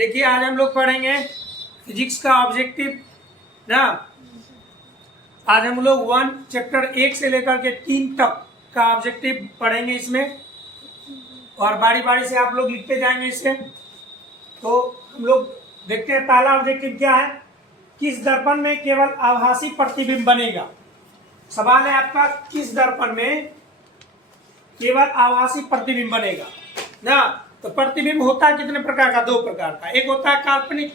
देखिए आज हम लोग पढ़ेंगे फिजिक्स का ऑब्जेक्टिव ना। आज हम लोग 1 चैप्टर 1 से लेकर के 3 तक का ऑब्जेक्टिव पढ़ेंगे इसमें, और बारी बारी से आप लोग लिखते जाएंगे इससे। तो हम लोग देखते हैं पहला ऑब्जेक्टिव क्या है। किस दर्पण में केवल आभासी प्रतिबिंब बनेगा। सवाल है आपका, किस दर्पण में केवल आभासी प्रतिबिंब बनेगा ना। तो प्रतिबिंब होता है कितने प्रकार का? 2 प्रकार का। एक होता है काल्पनिक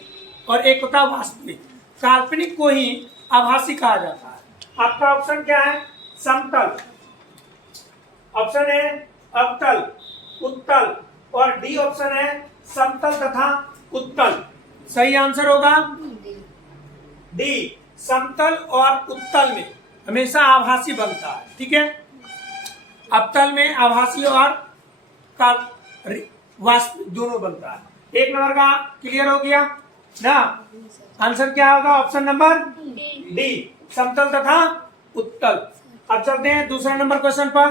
और एक होता है वास्तविक। काल्पनिक को ही आभासी कहा जाता है। आपका ऑप्शन क्या है? समतल, ऑप्शन है अवतल, उत्तल, और डी ऑप्शन है समतल तथा उत्तल। सही आंसर होगा डी, समतल और उत्तल में हमेशा आभासी बनता है। ठीक है, अवतल में आभासी और वास्तविक दोनों बनता है। 1 नंबर का क्लियर हो गया ना। आंसर क्या होगा? ऑप्शन नंबर डी, समतल तथा उत्तल। अब चलते हैं दूसरा नंबर क्वेश्चन पर।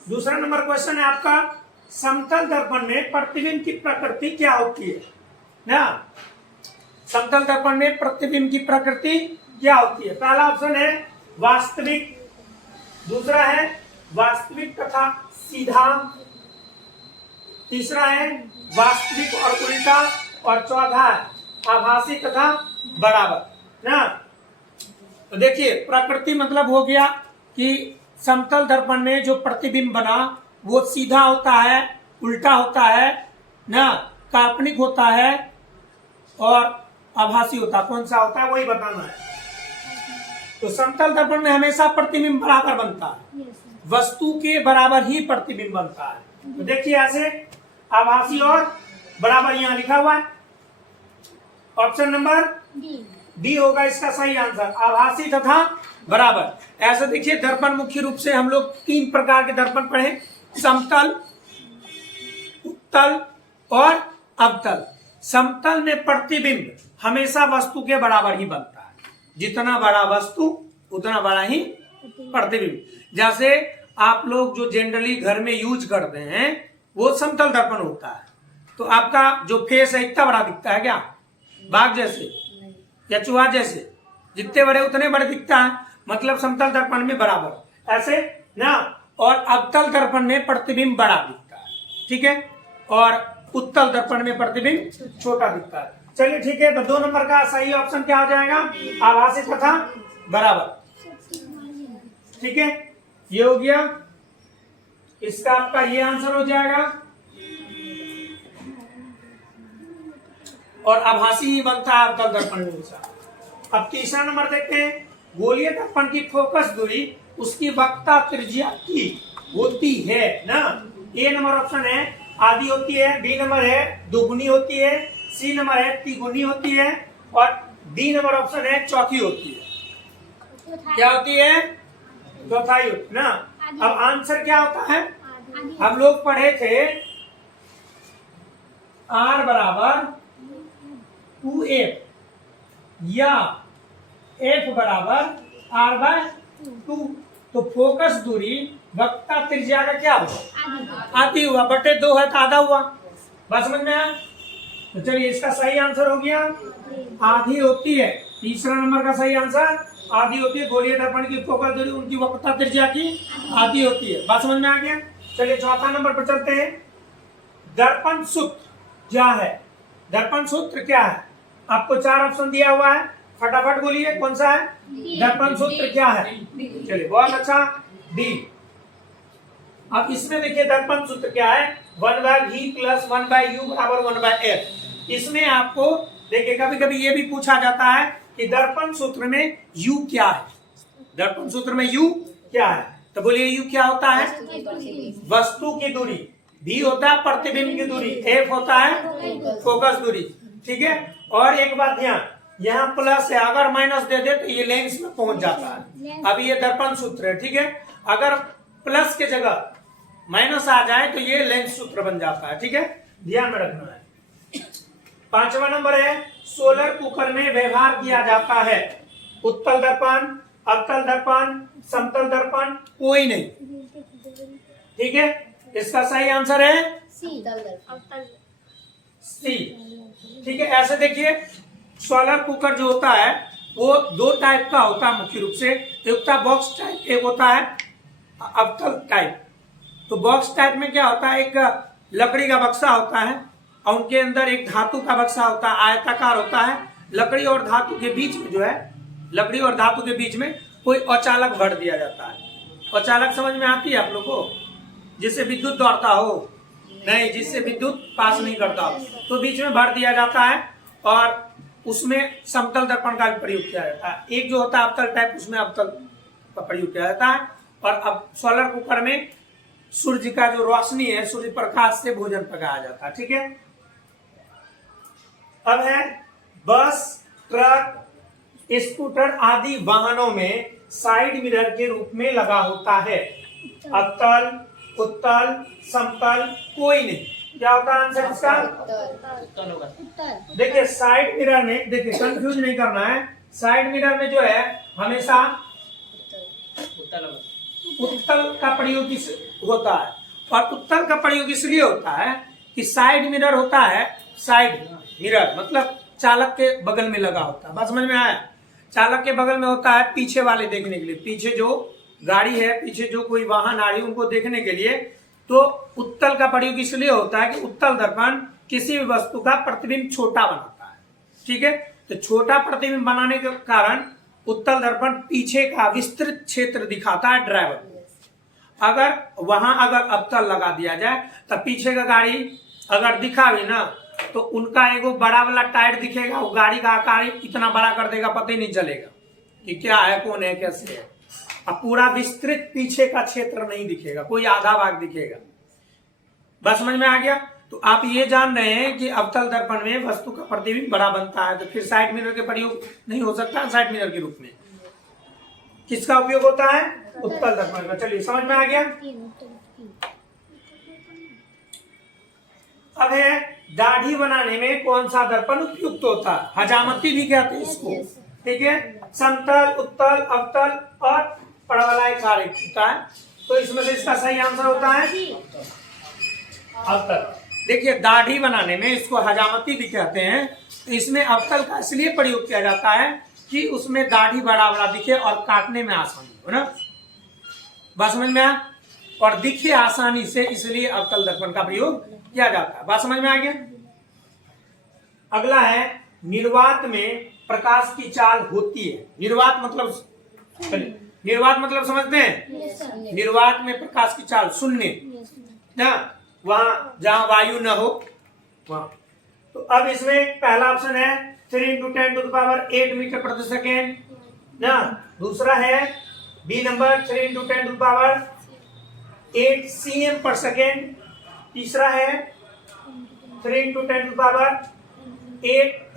दूसरा नंबर क्वेश्चन है आपका, समतल दर्पण में प्रतिबिंब की प्रकृति क्या होती है ना। समतल दर्पण में प्रतिबिंब की प्रकृति क्या होती है? पहला ऑप्शन है वास्तविक, दूसरा है वास्तविक तथा सीधा, तीसरा है वास्तविक और उल्टा, और चौथा है आभासी तथा बराबर ना। तो देखिए प्रकृति मतलब हो गया कि समतल दर्पण में जो प्रतिबिंब बना वो सीधा होता है, उल्टा होता है ना, काल्पनिक होता है और आभासी होता है। कौन सा होता है वही बताना है। तो समतल दर्पण में हमेशा प्रतिबिंब बराबर बनता है, वस्तु के बराबर ही प्रतिबिंब बनता है। तो देखिए ऐसे आभासी और बराबर यहाँ लिखा हुआ है। ऑप्शन नंबर डी होगा इसका सही आंसर, आभासी तथा बराबर। ऐसे देखिए दर्पण मुख्य रूप से हम लोग 3 प्रकार के दर्पण पढ़े, समतल, उत्तल और अवतल। समतल में प्रतिबिंब हमेशा वस्तु के बराबर ही बनता है, जितना बड़ा वस्तु उतना बड़ा ही प्रतिबिंब। जैसे आप लोग जो जनरली घर में यूज करते हैं वो समतल दर्पण होता है। तो आपका जो फेस है इतना बड़ा दिखता है क्या? बाघ जैसे या चूहा जैसे, जितने बड़े उतने बड़े दिखता है, मतलब समतल दर्पण में बराबर ऐसे ना। और अवतल दर्पण में प्रतिबिंब बड़ा दिखता है, ठीक है, और उत्तल दर्पण में प्रतिबिंब छोटा दिखता है। चलिए ठीक है, तो 2 नंबर का सही ऑप्शन क्या हो जाएगा? आभासी तथा बराबर। ठीक है, ये हो गया, इसका आपका ये आंसर हो जाएगा, और आभासी ही बनता है अवतल दर्पण में। अब तीसरा नंबर देखते हैं। गोलीय दर्पण की फोकस दूरी उसकी वक्रता त्रिज्या की होती है ना। ए नंबर ऑप्शन है आधी होती है, बी नंबर है दुगुनी होती है, सी नंबर है तिगुनी होती है, और डी नंबर ऑप्शन है चौथी होती है। क्या होती है? चौथाई होती ना। अब आंसर क्या होता है? हम लोग पढ़े थे R बराबर 2F या F बराबर R/2। तो फोकस दूरी वक्रता त्रिज्या का क्या हुआ? आधी हुआ, बटे 2 है तो आधा हुआ। बात समझ में आया? तो चलिए इसका सही आंसर हो गया आधी होती है। तीसरा नंबर का सही आंसर आधी होती है। गोलीय दर्पण की फोकस दूरी उनकी वक्रता त्रिज्या की आधी होती है। बात समझ में आ गया? चलिए चौथा नंबर पर चलते हैं। दर्पण सूत्र क्या है? दर्पण सूत्र क्या है? आपको 4 ऑप्शन दिया हुआ है, फटाफट बोलिए कौन सा है? दर्पण सूत्र क्या है? चलिए बहुत अच्छा, डी। अब इसमें देखिए दर्पण सूत्र क्या है? 1/v + 1/u = 1/f। इसमें आपको देखिए कभी कभी ये भी पूछा जाता है कि दर्पण सूत्र में u क्या है। दर्पण सूत्र में u क्या है? तो बोलिए u क्या होता है? वस्तु की दूरी, v होता है प्रतिबिंब की दूरी, f होता है फोकस दूरी। ठीक है, और एक बात ध्यान, यहाँ प्लस है, अगर माइनस दे दे तो ये लेंस में पहुंच जाता है। अब ये दर्पण सूत्र है, ठीक है, अगर प्लस के जगह माइनस आ जाए तो ये लेंस सूत्र बन जाता है। ठीक है, ध्यान में रखना है। 5वां नंबर है, सोलर कुकर में व्यवहार किया जाता है। उत्तल दर्पण, अवतल दर्पण, समतल दर्पण, कोई नहीं। ठीक है, इसका सही आंसर है सी। ठीक है, ऐसे देखिए सोलर कुकर जो होता है वो दो टाइप का होता है मुख्य रूप से। एक होता है बॉक्स टाइप, एक होता है अवतल टाइप। तो बॉक्स टाइप में क्या होता है, एक लकड़ी का बक्सा होता है और उनके अंदर एक धातु का बक्सा होता है, आयताकार होता है। लकड़ी और धातु के बीच में जो है, लकड़ी और धातु के बीच में कोई औचालक भर दिया जाता है। औचालक समझ में आती है आप लोग को? जिससे विद्युत दौड़ता हो? नहीं, जिससे विद्युत पास नहीं करता हो, तो बीच में भर दिया जाता है और उसमें समतल दर्पण का भी प्रयोग किया जाता है। एक जो होता है अवतल टाइप, उसमें अवतल का प्रयोग किया जाता है। और अब सोलर कुकर में सूर्य का जो रोशनी है, सूर्य प्रकाश से भोजन पकाया जाता है। ठीक है, अब है बस, ट्रक, स्कूटर आदि वाहनों में साइड मिरर के रूप में लगा होता है। अवतल, उत्तल, समतल कोई नहीं। क्या होता है आंसर इसका? देखिए साइड मिरर में, देखिए कंफ्यूज नहीं करना है, साइड मिरर में जो है हमेशा उत्तल का प्रयोग होता है। और उत्तल का प्रयोग इसलिए होता है कि साइड मिरर होता है, साइड मिरर मतलब चालक के बगल में लगा होता है। बात समझ में आया? चालक के बगल में होता है पीछे वाले देखने के लिए, पीछे जो गाड़ी है, पीछे जो कोई वाहन आ रही है उनको देखने के लिए। तो उत्तल का प्रयोग इसलिए होता है कि उत्तल दर्पण किसी भी वस्तु का प्रतिबिंब छोटा बनाता है। ठीक है, तो छोटा प्रतिबिंब बनाने के कारण उत्तल दर्पण पीछे का विस्तृत क्षेत्र दिखाता है ड्राइवर। अगर वहां अगर अवतल लगा दिया जाए तो पीछे का गाड़ी अगर दिखा भी ना, तो उनका एगो बड़ा वाला टायर दिखेगा, वो गाड़ी का आकार इतना बड़ा कर देगा, पता ही नहीं चलेगा कि क्या है, कौन है, कैसे है। अब पूरा विस्तृत पीछे का क्षेत्र नहीं दिखेगा, कोई आधा भाग दिखेगा। बस समझ में आ गया? तो आप ये जान रहे हैं कि अवतल दर्पण में वस्तु का प्रतिबिंब बड़ा बनता है, तो फिर साइड मिरर के प्रयोग नहीं हो सकता। साइड मिरर के रूप में किसका उपयोग होता है? उत्तल दर्पण का। चलिए समझ में आ गया। अब है दाढ़ी बनाने में कौन सा दर्पण उपयुक्त होता है? हजामती भी कहते हैं इसको। ठीक है, समतल, उत्तल, अवतल और परवलय आरेख होता है। तो इसमें से इसका सही आंसर होता है अवतल। देखिए दाढ़ी बनाने में इसको हजामती भी कहते हैं। तो इसमें अवतल का इसलिए प्रयोग किया जाता है कि उसमें दाढ़ी बड़ा बड़ा दिखे और काटने में आसानी हो ना। बात समझ में आया? और दिखे आसानी से, इसलिए अवतल दर्पण का प्रयोग किया जाता है। बात समझ में आ गया? अगला है निर्वात में प्रकाश की चाल होती है। निर्वात मतलब, निर्वात मतलब समझते हैं? निर्वात में प्रकाश की चाल शून्य ना, वहां जहां वायु न हो वहां। तो अब इसमें पहला ऑप्शन है 3 × 10⁸ मीटर प्रति सेकेंड ना। दूसरा है बी नंबर 3 × 10⁸ cm पर सेकेंड। तीसरा है 3 × 10⁸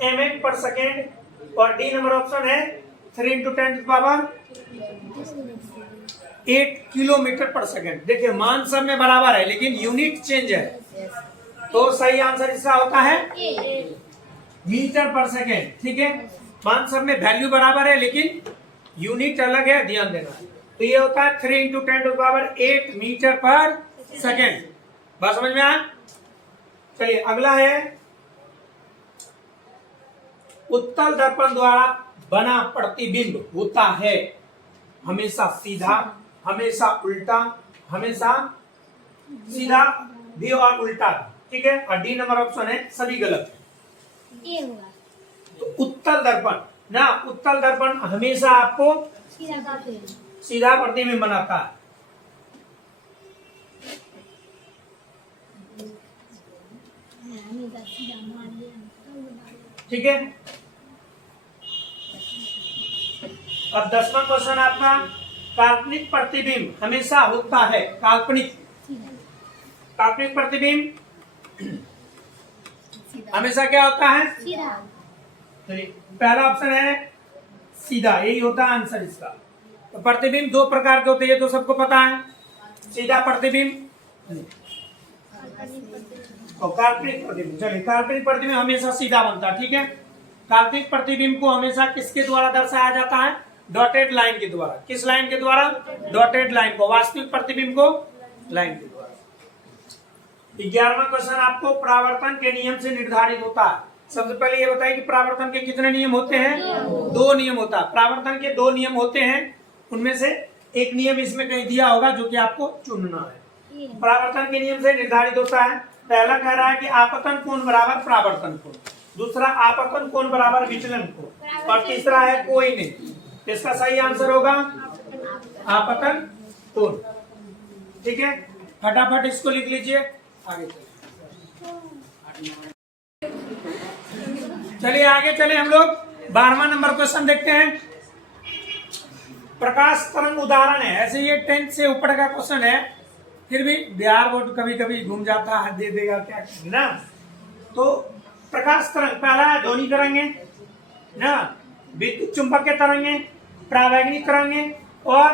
mm पर सेकेंड। और डी नंबर ऑप्शन है 3 × 10⁸ किलोमीटर पर सेकेंड। देखिए मान सब में बराबर है लेकिन यूनिट चेंज है, तो सही आंसर इसका होता है मीटर पर सेकेंड। ठीक है, मान सब में वैल्यू बराबर है लेकिन यूनिट अलग है, ध्यान देना। तो ये होता है 3 × 10⁸ मीटर पर सेकेंड। बात समझ में आया? चलिए अगला है उत्तल दर्पण द्वारा बना प्रतिबिंब होता है हमेशा सीधा, हमेशा उल्टा, हमेशा सीधा भी और उल्टा। ठीक है, और डी नंबर ऑप्शन है सभी गलत है। तो उत्तल दर्पण ना, उत्तल दर्पण हमेशा आपको सीधा प्रतिबिंब बनाता है। ठीक है, अब 10वां क्वेश्चन आपका, काल्पनिक प्रतिबिंब हमेशा होता है, काल्पनिक प्रतिबिंब हमेशा क्या होता है? चलिए पहला ऑप्शन है सीधा, यही होता है आंसर इसका। तो प्रतिबिंब दो प्रकार के होते हैं, ये तो सबको पता है, सीधा प्रतिबिंब और काल्पनिक प्रतिबिंब। चलिए काल्पनिक प्रतिबिंब हमेशा सीधा बनता है। ठीक है, काल्पनिक प्रतिबिंब को हमेशा किसके द्वारा दर्शाया जाता है? डॉटेड लाइन के द्वारा। किस लाइन के द्वारा? डॉटेड लाइन को। वास्तविक प्रतिबिंब को लाइन के द्वारा। 11वां क्वेश्चन आपको परावर्तन के नियम से निर्धारित होता है। सबसे पहले ये बताइए कि परावर्तन के कितने नियम होते हैं? 2 नियम होता है। परावर्तन के 2 नियम होते हैं, उनमें से एक नियम इसमें कहीं दिया होगा जो कि आपको चुनना है। परावर्तन के नियम से निर्धारित होता है। पहला कह रहा है कि आपतन कोण बराबर परावर्तन कोण, दूसरा आपतन कोण बराबर विचलन कोण, और तीसरा है कोई नहीं। इसका सही आंसर होगा आपतन कोण। ठीक है, फटाफट इसको लिख लीजिए, आगे चलिए आगे चले हम लोग 12वां नंबर क्वेश्चन देखते हैं। प्रकाश तरंग उदाहरण है। ऐसे ये 10th से ऊपर का क्वेश्चन है, फिर भी बिहार बोर्ड कभी कभी घूम जाता है, दे देगा क्या ना। तो प्रकाश तरंग पहला है ध्वनि तरंगे ना, विद्युत चुंबकीय तरंगे, परावैगनी तरंगे और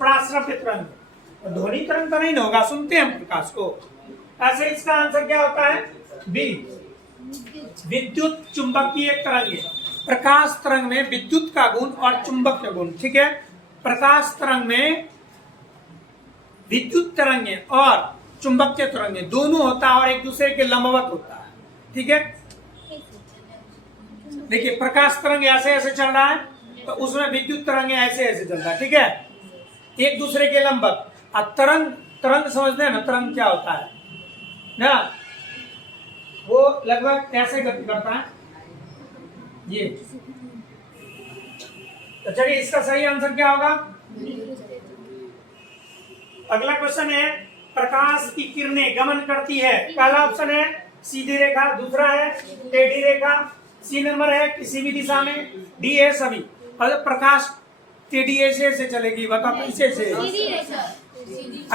पराश्रव्य तरंग। ध्वनि तरंग तो नहीं होगा, सुनते हैं प्रकाश को। ऐसे इसका आंसर क्या होता है? बी, विद्युत चुंबकीय तरंगे। प्रकाश तरंग में विद्युत का गुण और चुंबकीय गुण, ठीक है। प्रकाश तरंग में विद्युत तरंगे और चुंबकीय तरंगे दोनों होता है और एक दूसरे के लंबवत होता है, ठीक है। देखिए प्रकाश तरंग ऐसे ऐसे चल रहा है, तो उसमें विद्युत तरंगे ऐसे ऐसे चल रहा है, ठीक है, एक दूसरे के लंबवत। तरंग तरंग समझते हैं ना, तरंग क्या होता है ना, वो लगभग ऐसे गति करता है ये। तो चलिए इसका सही आंसर क्या होगा? अगला क्वेश्चन है प्रकाश की किरणें गमन करती है। पहला ऑप्शन है सीधी रेखा, दूसरा है टेढ़ी रेखा, सी नंबर है किसी भी दिशा में, डी है सभी। अगर प्रकाश टेढ़ी ऐसे ऐसे चलेगी, बताओ कैसे से?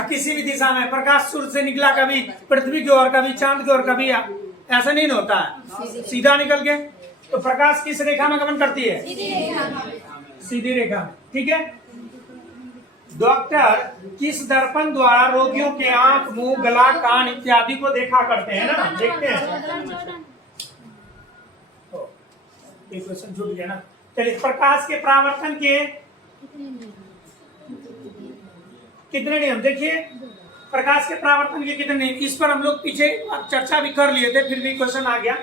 किसी भी दिशा में प्रकाश सूर्य से निकला, कभी पृथ्वी की ओर, कभी चांद की ओर, कभी ऐसा नहीं होता है, सीधा निकल के। तो प्रकाश किस रेखा में गमन करती है? सीधी रेखा में, ठीक है। डॉक्टर किस दर्पण द्वारा रोगियों के आंख, मुंह, गला, कान इत्यादि को देखा करते हैं ना, देखते हैं। एक क्वेश्चन छूट गया ना। चलिए प्रकाश के परावर्तन के कितने नियम देखिए, प्रकाश के परावर्तन के कितने नियम, इस पर हम लोग पीछे चर्चा भी कर लिए थे, फिर भी क्वेश्चन आ गया।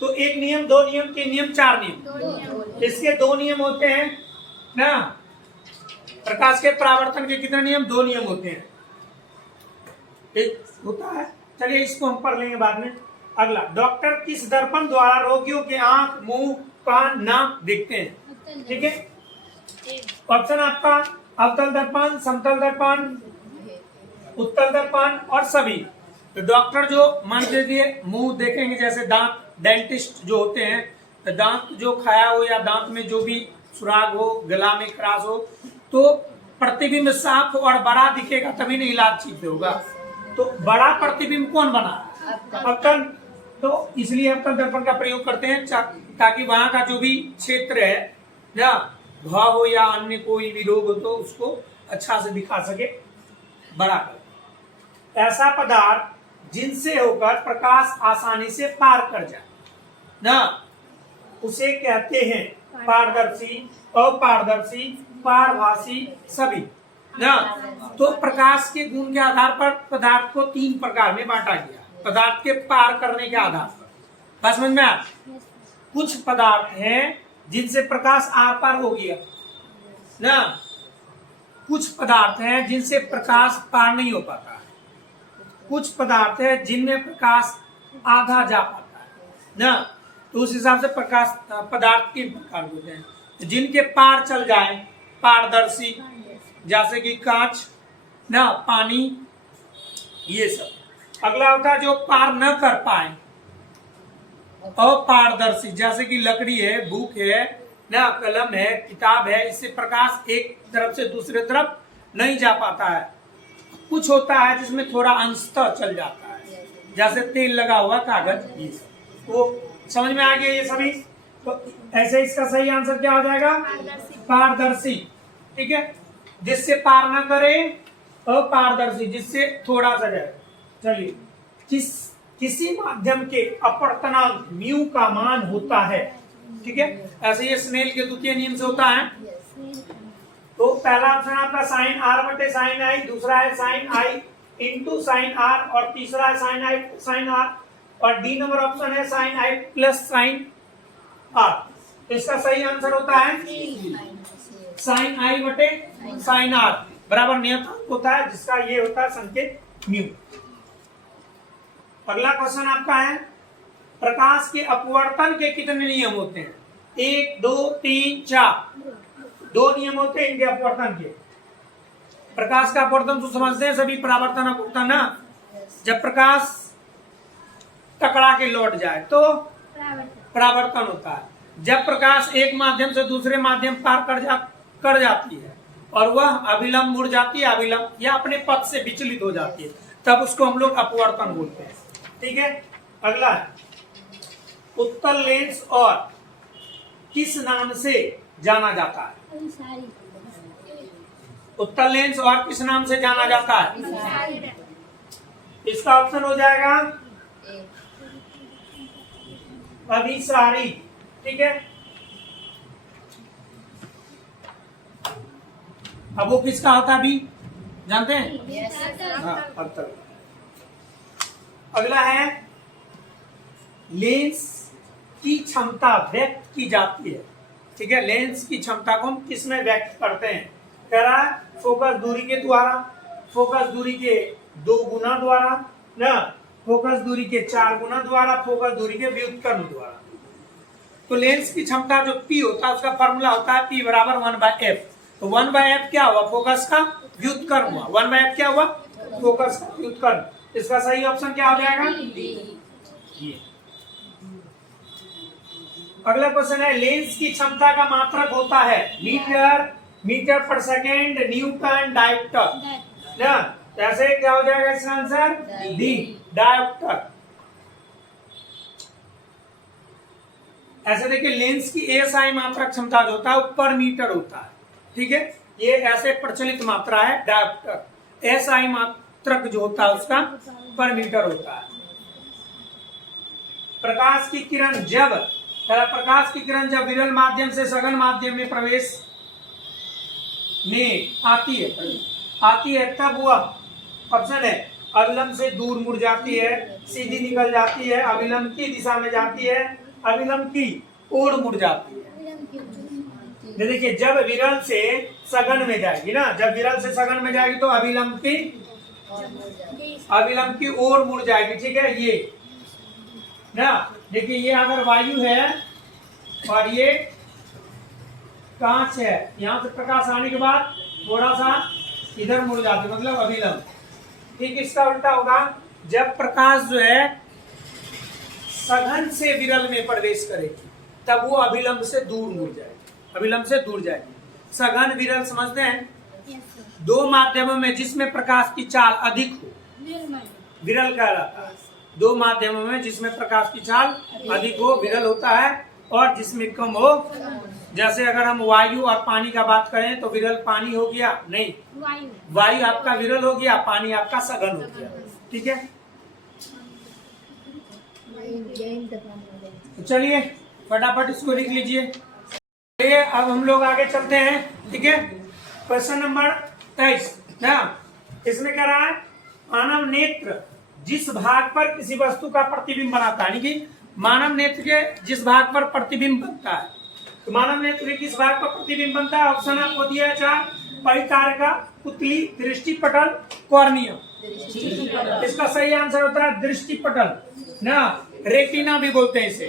तो 1 नियम, 2 नियम, 3 नियम, 4 नियम। इसके 2 नियम होते हैं ना। प्रकाश के परावर्तन के कितने नियम? 2 नियम होते हैं, एक होता है। चलिए इसको हम पढ़ लेंगे बाद में। अगला, डॉक्टर किस दर्पण द्वारा रोगियों के आंख, मुंह, कान, नाक देखते हैं, ठीक है। ऑप्शन आपका अवतल दर्पण, समतल दर्पण, उत्तल दर्पण और सभी। तो डॉक्टर जो मान लीजिए मुंह देखेंगे, जैसे दांत, डेंटिस्ट जो होते हैं, तो दांत जो खाया हो या दांत में जो भी सुराग हो, गला में खराश हो, तो प्रतिबिंब साफ और बड़ा दिखेगा, तभी नहीं इलाज ठीक होगा। तो बड़ा प्रतिबिंब कौन बना? अवतल। तो इसलिए अवतल दर्पण का प्रयोग करते हैं, ताकि वहां का जो भी क्षेत्र है या घाव हो या अन्य कोई भी रोग हो तो उसको अच्छा से दिखा सके, बड़ा कर। ऐसा पदार्थ जिनसे होकर प्रकाश आसानी से पार कर जाए ना, उसे कहते हैं पारदर्शी, अपारदर्शी, पारभासी, सभी ना। तो प्रकाश के गुण के आधार पर पदार्थ को 3 प्रकार में बांटा गया, पदार्थ के पार करने के आधार पर। बस समझ में आ? कुछ पदार्थ हैं जिनसे प्रकाश आर पार हो गया ना, कुछ पदार्थ हैं जिनसे प्रकाश पार नहीं हो पाता है, कुछ पदार्थ है जिनमें प्रकाश आधा जा पाता है ना। तो उस हिसाब से प्रकाश पदार्थ 3 प्रकार होते हैं। तो जिनके पार चल जाए, पारदर्शी, जैसे कि कांच ना, पानी, ये सब। अगला होता है जो पार न कर पाए, अपारदर्शी, जैसे कि लकड़ी है, बुक है ना, कलम है, किताब है, इससे प्रकाश एक तरफ से दूसरे तरफ नहीं जा पाता है। कुछ होता है जिसमें थोड़ा अंशतः चल जाता है, जैसे तेल लगा हुआ कागज, ये सब। तो समझ में आ गया ये सभी। तो ऐसे इसका सही आंसर क्या हो जाएगा? पारदर्शी, ठीक है, जिससे पार ना करे, अपारदर्शी, जिससे थोड़ा सा जाए। चलिए, किसी माध्यम के अपवर्तनांक म्यू का मान होता है, ठीक है। ऐसे ये स्नेल के द्वितीय नियम से होता है। तो पहला ऑप्शन आपका साइन आर बटे साइन आई, दूसरा है sine I into sine R, और तीसरा है साइन आर, और डी नंबर ऑप्शन है sine I plus sine R. इसका सही आंसर होता है साइन आई बटे साइन आर बराबर नियतांक होता है, जिसका ये होता है संकेत म्यू। अगला क्वेश्चन आपका है, प्रकाश के अपवर्तन के कितने नियम होते हैं? 1 2 3 4, 2 नियम होते हैं इनके अपवर्तन के। प्रकाश का अपवर्तन तो समझते हैं सभी, परावर्तन अपवर्तन ना। जब प्रकाश टकरा के लौट जाए तो परावर्तन होता है। जब प्रकाश एक माध्यम से दूसरे माध्यम पार कर जाती है और वह अभिलंब मुड़ जाती है, अभिलंब या अपने पथ से विचलित हो जाती है, तब उसको हम लोग अपवर्तन बोलते हैं। ठीक है, अगला है, उत्तल लेंस और किस नाम से जाना जाता है? उत्तल लेंस और किस नाम से जाना जाता है? इसका ऑप्शन हो जाएगा अभिसारी। ठीक है, अब वो किसका होता है अभी जानते हैं? हाँ, उत्तल। अगला है, लेंस की क्षमता व्यक्त की जाती है। ठीक है, लेंस की क्षमता को हम किस में व्यक्त करते हैं? कह रहा है फोकस दूरी के द्वारा, फोकस दूरी के 2 गुना द्वारा ना, फोकस दूरी के 4 गुना द्वारा, फोकस दूरी के व्युत्क्रम द्वारा। तो लेंस की क्षमता जो P होता है उसका फॉर्मूला होता है P बराबर 1/f। तो 1/f क्या हुआ? फोकस का व्युत्क्रम हुआ। 1/f क्या हुआ? फोकस का व्युत्क्रम। इसका सही ऑप्शन क्या हो जाएगा? ये। अगला क्वेश्चन है, लेंस की क्षमता का मात्रक होता है मीटर पर सेकेंड, न्यूटन, डायोप्टर ना। ऐसे क्या हो जाएगा इसका आंसर? D, dioptre. ऐसे देखिए, लेंस की एएसआई मात्रक क्षमता जो होता है वो पर मीटर होता है। ठीक है, ये ऐसे प्रचलित मात्रा है डायोप्टर। एएसआई मात्रक जो होता है उसका पर मीटर होता है। प्रकाश की किरण जब विरल माध्यम से सघन माध्यम में प्रवेश में आती है तब वह ऑप्शन है अविलंब से दूर मुड़ जाती है, सीधी निकल जाती है, अविलंब की दिशा में जाती है, अविलंब की ओर मुड़ जाती है। देखिए, जब विरल से सघन में जाएगी ना, जब विरल से सघन में जाएगी तो अविलंब की ओर मुड़ जाएगी। ठीक है, ये ना देखिए, ये अगर वायु है और ये कांच है, यहां से प्रकाश आने के बाद थोड़ा सा इधर मुड़ जाती है, मतलब अभिलंब। ठीक, इसका उल्टा होगा, जब प्रकाश जो है सघन से विरल में प्रवेश करेगी तब वो अभिलंब से दूर मुड़ जाएगी, अभिलंब से दूर जाएगी। सघन विरल समझते हैं? दो माध्यमों में जिसमें प्रकाश की चाल अधिक हो विरल कहलाता है। 2 माध्यमों में जिसमें प्रकाश की चाल अधिक हो विरल होता है, और जिसमें कम हो, जैसे अगर हम वायु और पानी का बात करें तो विरल पानी हो गया, नहीं वायु आपका विरल हो गया, पानी आपका सघन हो गया। ठीक है, तो चलिए फटाफट इसको लिख लीजिए। चलिए अब हम लोग आगे चलते हैं। ठीक है, क्वेश्चन नंबर 23 ना, इसमें कह रहा है, मानव नेत्र जिस भाग पर किसी वस्तु का प्रतिबिंब बनाता है, यानी कि मानव नेत्र के जिस भाग पर प्रतिबिंब बनता है, तो मानव नेत्र के किस भाग पर प्रतिबिंब बनता है? ऑप्शन आपको दिया है 4, परितारिका, पुतली, दृष्टिपटल, कॉर्निया। इसका सही आंसर होता है दृष्टिपटल ना, रेटिना भी बोलते हैं इसे,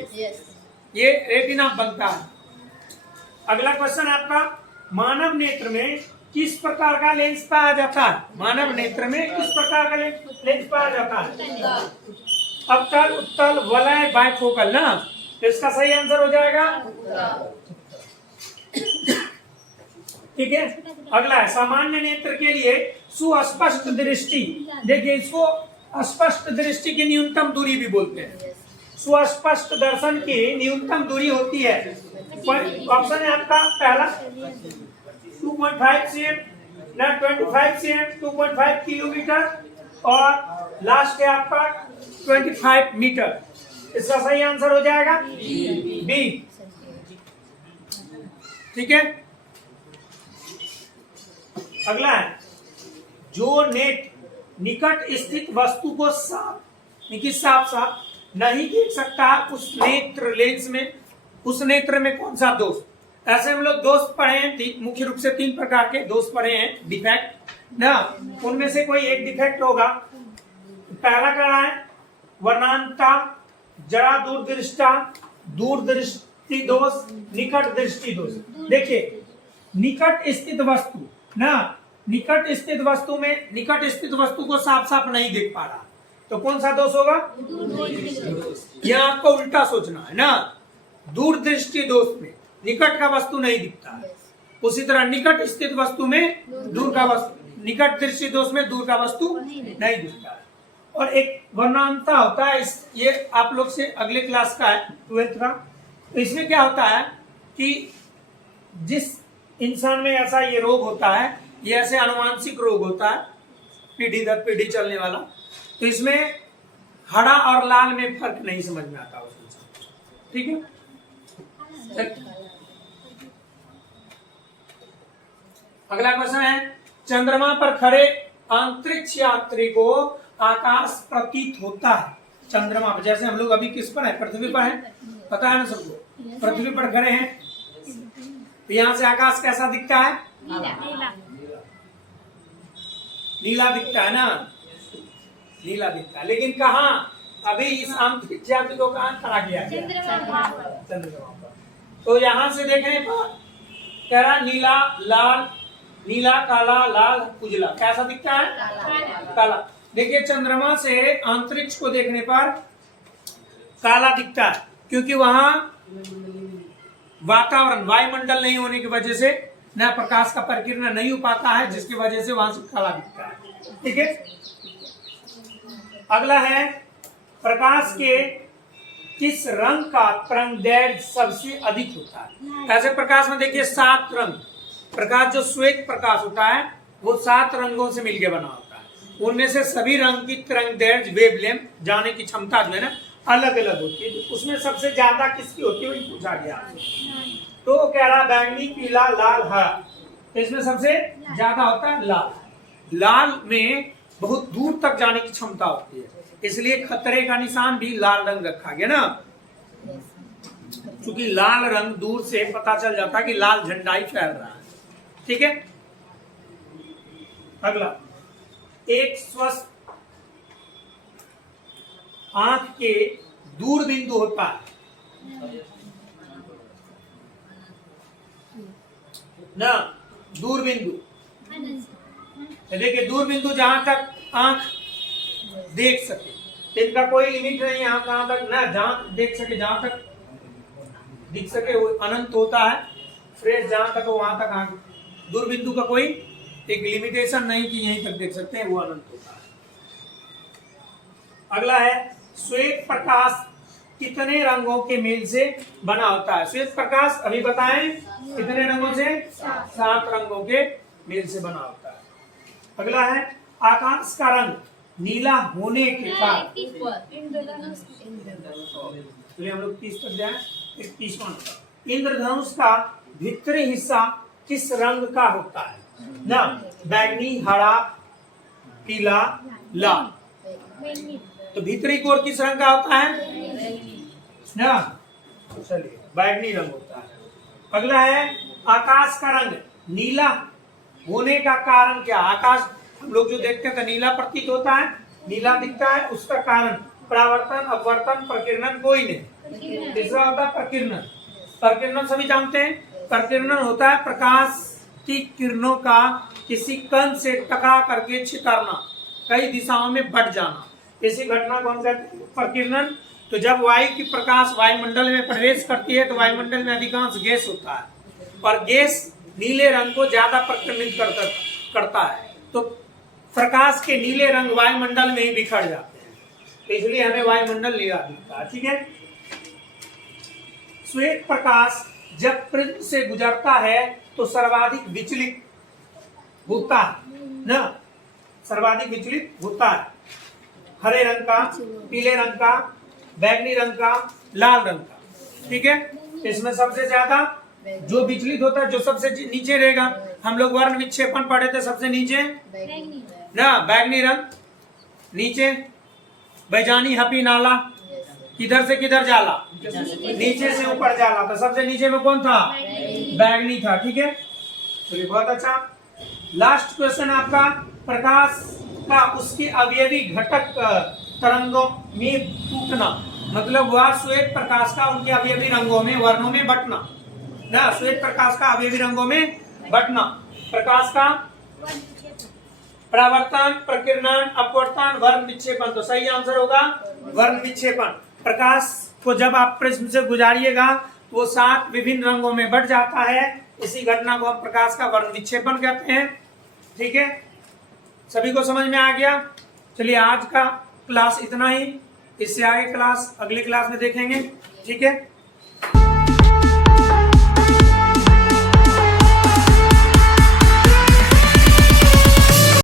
ये रेटिना बनता है। अगला क्वेश्चन आपका, मानव नेत्र में किस प्रकार का लेंस पाया जाता है? मानव नेत्र में किस प्रकार का लेंस पाया जाता है? अवतल, उत्तल, वलय, बाइफोकल ना। तो इसका सही आंसर हो जाएगा। ठीक है, अगला है, सामान्य नेत्र के लिए सुस्पष्ट दृष्टि। देखिए, इसको अस्पष्ट दृष्टि की न्यूनतम दूरी भी बोलते हैं। सुस्पष्ट दर्शन की न्यूनतम दूरी होती है, ऑप्शन है आपका पहला 2.5 cm, 25 cm, 2.5 किलोमीटर, और लास्ट है आपका 25 मीटर। इसका सही आंसर हो जाएगा बी। ठीक है, अगला है, जो नेट निकट स्थित वस्तु को साफ साफ नहीं देख सकता उस नेत्र लेंस में, उस नेत्र में कौन सा दोष। ऐसे हम लोग दोष पढ़े हैं, मुख्य रूप से 3 प्रकार के दोष पढ़े हैं, डिफेक्ट ना। उनमें से कोई एक डिफेक्ट होगा। पहला क्या है, वर्णांता, जरा दूरदृष्टा, दूरदृष्टि दोष, निकट दृष्टि दोष। देखिए निकट स्थित वस्तु ना, निकट स्थित वस्तु में निकट स्थित वस्तु को साफ साफ नहीं देख पा रहा, तो कौन सा दोष होगा, यहाँ आपको उल्टा सोचना है ना। दूरदृष्टि दोष में निकट का वस्तु नहीं दिखता है, उसी तरह निकट स्थित वस्तु में दूर का वस्तु, निकट दृष्टि दोष में दूर का वस्तु नहीं दिखता है। और एक वर्णांता होता है, ये आप लोग से अगले क्लास का है, 12th का। तो इसमें क्या होता है कि जिस इंसान में ऐसा ये रोग होता है, ये ऐसे अनुवांशिक रोग होता है, पीढ़ी दर पीढ़ी चलने वाला, तो इसमें हरा और लाल में फर्क नहीं समझ में आता उस इंसान, ठीक है। अगला क्वेश्चन है, चंद्रमा पर खड़े अंतरिक्ष यात्री को आकाश प्रतीत होता है। चंद्रमा पर, जैसे हम लोग अभी किस पर है, पृथ्वी पर है, पता है ना सबको, पृथ्वी पर खड़े हैं, तो यहाँ से आकाश कैसा दिखता है, नीला दिखता है ना, नीला दिखता है। लेकिन कहाँ, अभी इस अंतरिक्ष यात्री को कहाँ खड़ा किया गया, चंद्रमा पर। तो यहाँ से देखने पर कह रहा नीला, लाल, नीला, काला, लाल, उजला, कैसा दिखता है, काला। देखिए चंद्रमा से अंतरिक्ष को देखने पर काला दिखता है, क्योंकि वहां वातावरण, वायुमंडल नहीं होने की वजह से न प्रकाश का परिकिरण नहीं हो पाता है, जिसकी वजह से वहां से काला दिखता है, ठीक है। अगला है, प्रकाश के किस रंग का तरंगदैर्घ्य सबसे अधिक होता है। ऐसे प्रकाश में देखिए 7 रंग, प्रकाश जो श्वेत प्रकाश होता है वो 7 रंगों से मिलकर बना होता है। उनमें से सभी रंग की तरंगदैर्घ्य, वेवलेंथ, जाने की क्षमता जो है ना अलग अलग होती है। तो उसमें सबसे ज्यादा किसकी होती है, वही पूछा गया। तो कह रहा बैंगनी, पीला, लाल, हरा, तो इसमें सबसे ज्यादा होता है लाल। लाल में बहुत दूर तक जाने की क्षमता होती है, इसलिए खतरे का निशान भी लाल रंग रखा गया ना, क्योंकि लाल रंग दूर से पता चल जाता है कि लाल झंडा ही फैल रहा है, ठीक है। अगला, एक स्वस्थ आंख के दूर बिंदु होता है ना, दूर बिंदु। देखिए दूर बिंदु जहां तक आंख देख सके, इनका कोई लिमिट नहीं, यहाँ कहां तक ना, जहां देख सके, जहां तक दिख सके वो अनंत होता है। फ्रेश जहां तक हो वहां तक आंख, दूर बिंदु का कोई एक लिमिटेशन नहीं कि यहीं तक देख सकते हैं, वो अनंत होता है। अगला है, श्वेत प्रकाश कितने रंगों के मेल से बना होता है। श्वेत प्रकाश अभी बताएं कितने रंगों से, 7 रंगों के मेल से बना होता है। अगला है, आकाश का रंग नीला होने के कारण, हम लोग 30 तक जाए, 31वां इंद्रधनुष का भीतरी हिस्सा किस रंग का होता है ना, बैंगनी, हरा, पीला, लाल। तो भीतरी कोर किस रंग का होता है ना, चलिए बैंगनी रंग होता है। अगला है, आकाश का रंग नीला होने का कारण क्या। आकाश हम लोग जो देखते हैं तो नीला प्रतीत होता है, नीला दिखता है, उसका कारण परावर्तन, अपवर्तन, प्रकीर्णन कोई नहीं। तीसरा होता है प्रकीर्णन। प्रकीर्णन सभी जानते हैं, प्रकीर्णन होता है प्रकाश की किरणों का किसी कण से टकरा करके छितरना, कई दिशाओं में बढ़ जाना, इसी घटना को हम कहते हैं प्रकीर्णन। तो जब वायु की प्रकाश वायुमंडल में प्रवेश करती है तो वायुमंडल में अधिकांश गैस होता है, और गैस नीले रंग को ज्यादा प्रकीर्णित करता है, तो प्रकाश के नीले रंग वायुमंडल में ही बिखर जाते हैं, तो इसलिए हमें वायुमंडल नीला दिखता है, ठीक है। श्वेत प्रकाश जब प्रिज्म से गुजरता है तो सर्वाधिक विचलित होता है ना, सर्वाधिक विचलित होता है हरे रंग का, पीले रंग का, बैंगनी रंग का, लाल रंग का, ठीक है। इसमें सबसे ज्यादा जो विचलित होता है, जो सबसे नीचे रहेगा, हम लोग वर्ण विक्षेपण पढ़े थे, सबसे नीचे ना बैंगनी रंग, नीचे बैजानी हपी नाला, किधर से किधर जाला, नीचे से ऊपर जाला। तो सबसे नीचे में कौन था, बैगनी था। ठीक है, चलिए बहुत अच्छा। लास्ट क्वेश्चन आपका, प्रकाश का उसके अवयवी घटक तरंगों में टूटना, मतलब वह श्वेत प्रकाश का उनके अवयवी रंगों में, वर्णों में बंटना ना, श्वेत प्रकाश का अवयवी रंगों में बंटना। प्रकाश का परावर्तन, प्रकीर्णन, अपवर्तन, वर्ण विक्षेपण। तो सही आंसर होगा वर्ण विक्षेपण। प्रकाश को जब आप प्रिज्म से गुजारिएगा तो वो 7 विभिन्न रंगों में बट जाता है। इसी घटना को हम प्रकाश का वर्ण विक्षेपण कहते हैं। ठीक है, सभी को समझ में आ गया। चलिए आज का क्लास इतना ही, इससे आगे क्लास अगली क्लास में देखेंगे। ठीक है।